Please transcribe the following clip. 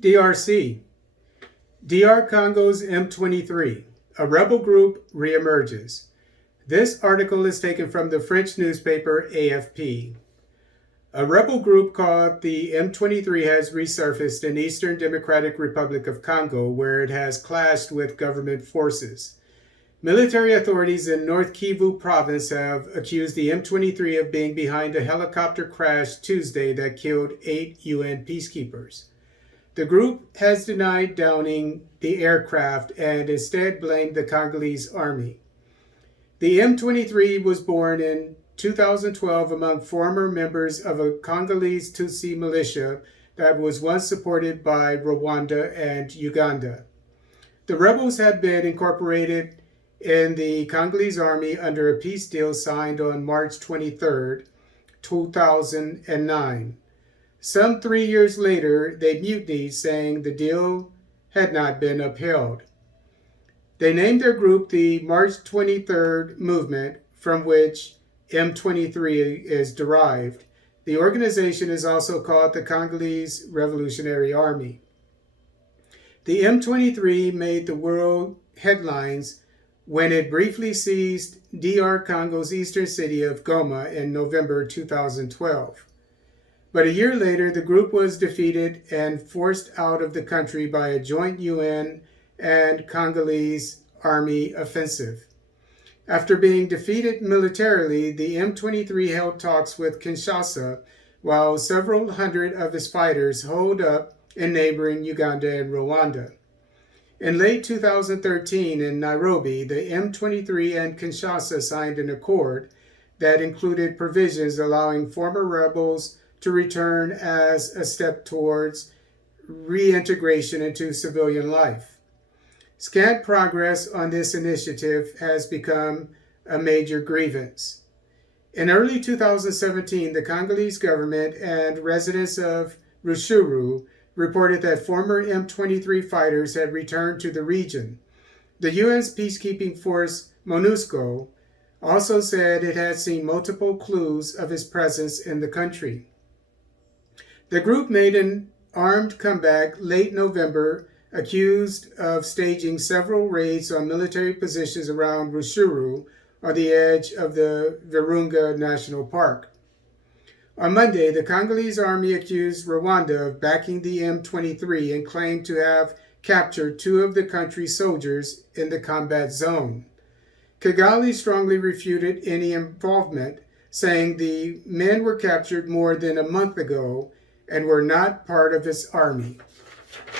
DRC. DR Congo's M23, a rebel group reemerges. This article is taken from the French newspaper AFP. A rebel group called the M23 has resurfaced in Eastern Democratic Republic of Congo, where it has clashed with government forces. Military authorities in North Kivu province have accused the M23 of being behind a helicopter crash Tuesday that killed 8 UN peacekeepers. The group has denied downing the aircraft and instead blamed the Congolese army. The M23 was born in 2012 among former members of a Congolese Tutsi militia that was once supported by Rwanda and Uganda. The rebels had been incorporated in the Congolese army under a peace deal signed on March 23, 2009. Some 3 years later, they mutinied, saying the deal had not been upheld. They named their group the March 23rd Movement, from which M23 is derived. The organization is also called the Congolese Revolutionary Army. The M23 made the world headlines when it briefly seized DR Congo's eastern city of Goma in November 2012. But a year later, the group was defeated and forced out of the country by a joint UN and Congolese army offensive. After being defeated militarily, the M23 held talks with Kinshasa, while several hundred of its fighters holed up in neighboring Uganda and Rwanda. In late 2013 in Nairobi, the M23 and Kinshasa signed an accord that included provisions allowing former rebels to return as a step towards reintegration into civilian life. Scant progress on this initiative has become a major grievance. In early 2017, the Congolese government and residents of Rushuru reported that former M23 fighters had returned to the region. The UN's peacekeeping force, MONUSCO, also said it had seen multiple clues of his presence in the country. The group made an armed comeback late November, accused of staging several raids on military positions around Rushuru on the edge of the Virunga National Park. On Monday, the Congolese army accused Rwanda of backing the M23 and claimed to have captured 2 of the country's soldiers in the combat zone. Kigali strongly refuted any involvement, saying the men were captured more than a month ago and were not part of its army.